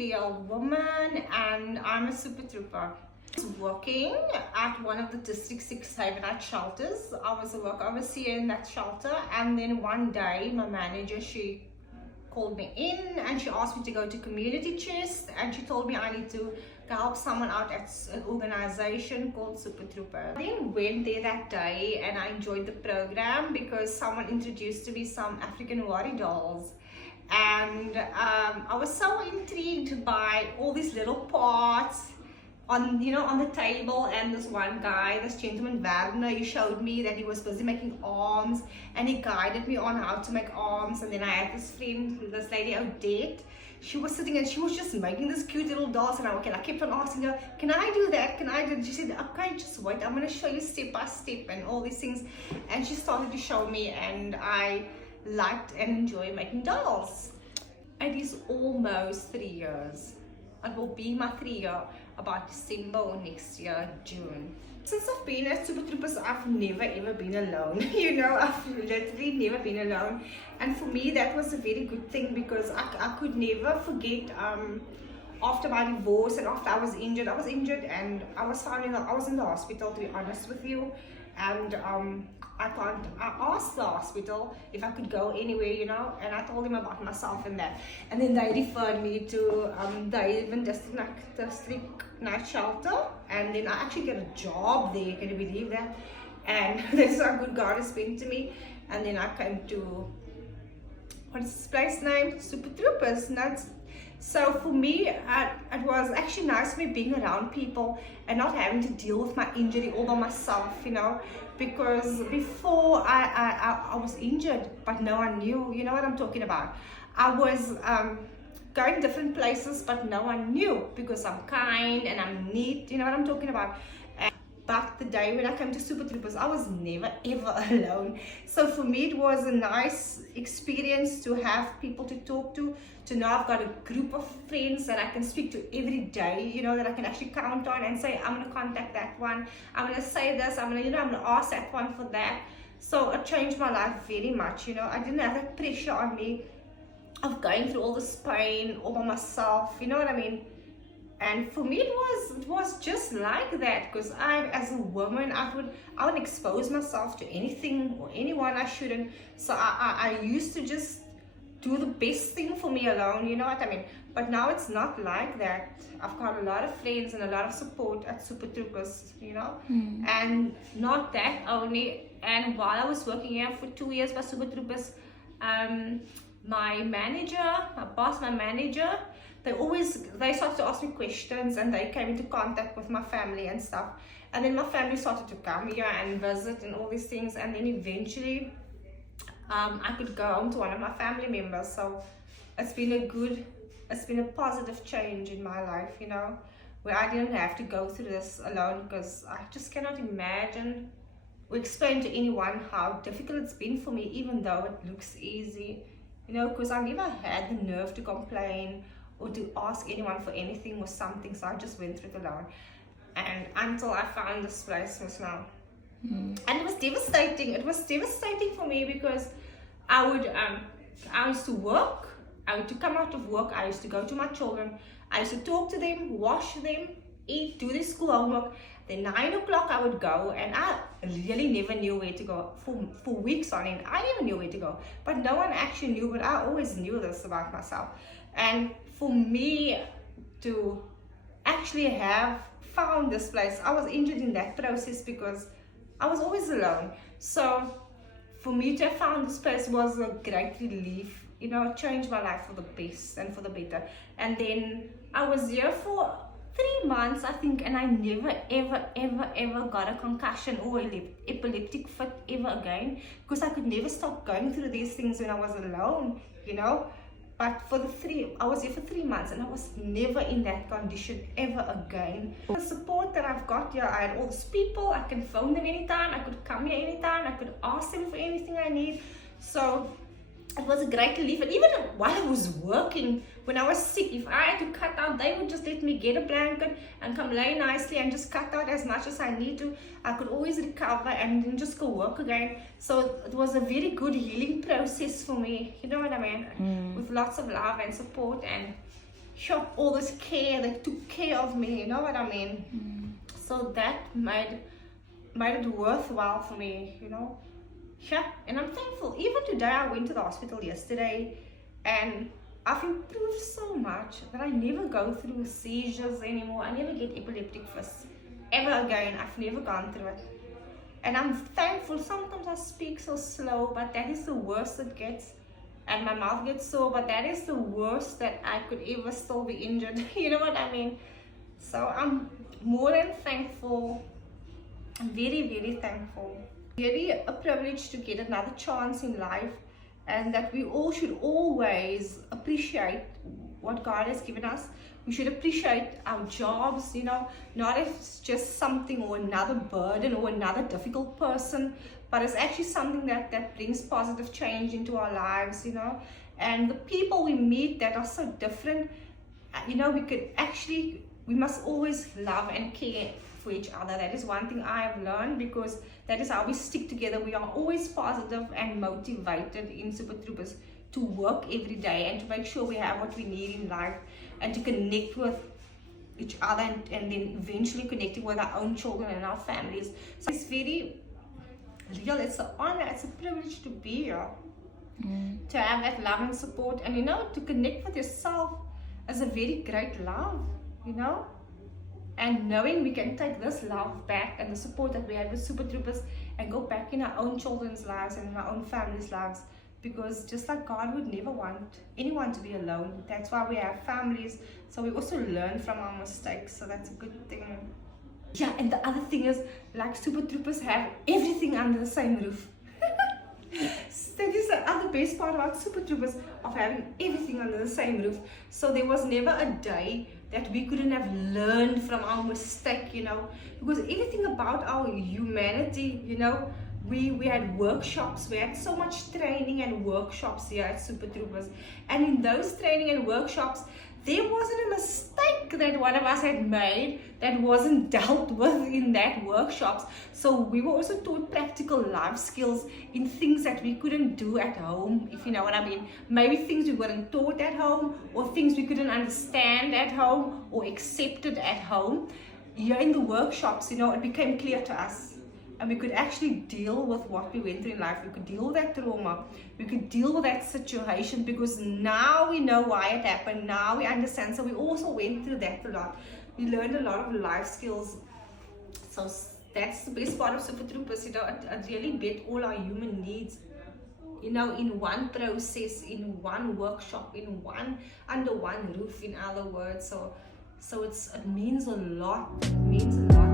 23-year-old woman and I'm a super trooper. I was working at one of the District 6 Havenite shelters. I was a work overseer in that shelter, and then one day my manager, she called me in and she asked me to go to community chest, and she told me I need to help someone out at an organization called Super Trooper. I then went there that day and I enjoyed the program because someone introduced to me some African worry dolls, and I was so intrigued by all these little parts on the table. And this one guy, this gentleman Wagner, he showed me that he was busy making arms, and he guided me on how to make arms. And then I had this friend, this lady Odette, she was sitting and she was just making this cute little dolls, and I kept on asking her, can I do that, can I do it? She said, okay, just wait, I'm going to show you step by step and all these things. And she started to show me, and I liked and enjoy making dolls. It is almost 3 years. It will be my 3-year about December or next year, June. Since I've been at Super Troopers, I've never ever been alone. I've literally never been alone. And for me, that was a very good thing, because I could never forget after my divorce and after I was injured and I was in the hospital, to be honest with you. And I asked the hospital if I could go anywhere, and I told them about myself and that. And then they referred me to the Haven District Night Shelter, and then I actually get a job there, can you believe that? And that's how good God has been to me. And then I came to, what is this place name? Super Troopers. So for me, it was actually nice for me being around people and not having to deal with my injury all by myself, because before I was injured, but no one knew, you know what I'm talking about. I was going different places, but no one knew, because I'm kind and I'm neat, you know what I'm talking about. But the day when I came to Super Troopers, I was never ever alone. So for me, it was a nice experience to have people to talk to know I've got a group of friends that I can speak to every day, that I can actually count on and say, I'm going to contact that one, I'm going to say this, I'm going to ask that one for that. So it changed my life very much. I didn't have that pressure on me of going through all this pain all by myself, you know what I mean? And for me, it was just like that, because I, as a woman, I would expose myself to anything or anyone I shouldn't. So I used to just do the best thing for me alone, you know what I mean? But now it's not like that. I've got a lot of friends and a lot of support at Super Troopers, and not that only. And while I was working here for 2 years by Super Troopers, my manager, they started to ask me questions, and they came into contact with my family and stuff. And then my family started to come here and visit and all these things. And then eventually, I could go home to one of my family members. So it's been a positive change in my life, where I didn't have to go through this alone, because I just cannot imagine or explain to anyone how difficult it's been for me, even though it looks easy, because I never had the nerve to complain or to ask anyone for anything or something. So I just went through it alone, and until I found this place just now. And it was devastating for me, because I used to work, I used to come out of work, I used to go to my children, I used to talk to them, wash them, eat, do their school homework. Then 9 o'clock I would go, and I really never knew where to go. For weeks on end, I never knew where to go. But no one actually knew, but I always knew this about myself. And for me to actually have found this place, I was injured in that process because I was always alone. So for me to have found this place was a great relief. It changed my life for the best and for the better. And then I was here for 3 months, I think, and I never ever got a concussion or epileptic fit ever again, because I could never stop going through these things when I was alone, But I was here for 3 months, and I was never in that condition ever again. The support that I've got here, I had all these people, I can phone them anytime, I could come here anytime, I could ask them for anything I need. So it was a great relief. And even while I was working, when I was sick, if I had to cut out, they would just let me get a blanket and come lay nicely and just cut out as much as I need to. I could always recover and then just go work again. So it was a very good healing process for me, you know what I mean? With lots of love and support and sure, all this care, they took care of me, you know what I mean? So that made it worthwhile for me, you know. Yeah, and I'm thankful. Even today, I went to the hospital yesterday, and I've improved so much that I never go through seizures anymore. I never get epileptic fits ever again. I've never gone through it. And I'm thankful. Sometimes I speak so slow, but that is the worst it gets. And my mouth gets sore, but that is the worst that I could ever still be injured. You know what I mean? So I'm more than thankful. I'm very, very thankful. Really a privilege to get another chance in life, and that we all should always appreciate what God has given us. We should appreciate our jobs, you know, not as just something or another burden or another difficult person, but it's actually something that brings positive change into our lives, you know. And the people we meet that are so different, you know, we must always love and care for each other. That is one thing I have learned, because that is how we stick together. We are always positive and motivated in Super Troopers to work every day and to make sure we have what we need in life, and to connect with each other, and then eventually connecting with our own children and our families. So it's very real. It's an honor, it's a privilege to be here, to have that love and support, and you know, to connect with yourself is a very great love, you know. And knowing we can take this love back and the support that we had with Super Troopers and go back in our own children's lives and in our own families' lives, because just like God would never want anyone to be alone. That's why we have families, so we also learn from our mistakes, so that's a good thing. Yeah, and the other thing is, like, Super Troopers have everything under the same roof. That is the other best part about Super Troopers, of having everything under the same roof. So there was never a day that we couldn't have learned from our mistake, you know, because everything about our humanity, you know, we had workshops. We had so much training and workshops here at Super Troopers, and in those training and workshops, there wasn't a mistake that one of us had made that wasn't dealt with in that workshops. So we were also taught practical life skills in things that we couldn't do at home, if you know what I mean. Maybe things we weren't taught at home, or things we couldn't understand at home or accepted at home. Here in the workshops, you know, it became clear to us, and we could actually deal with what we went through in life. We could deal with that trauma. We could deal with that situation, because now we know why it happened. Now we understand. So we also went through that a lot. We learned a lot of life skills. So that's the best part of Super Troopers, you know. It really met all our human needs, you know, in one process, in one workshop, under one roof, in other words. So it means a lot. It means a lot.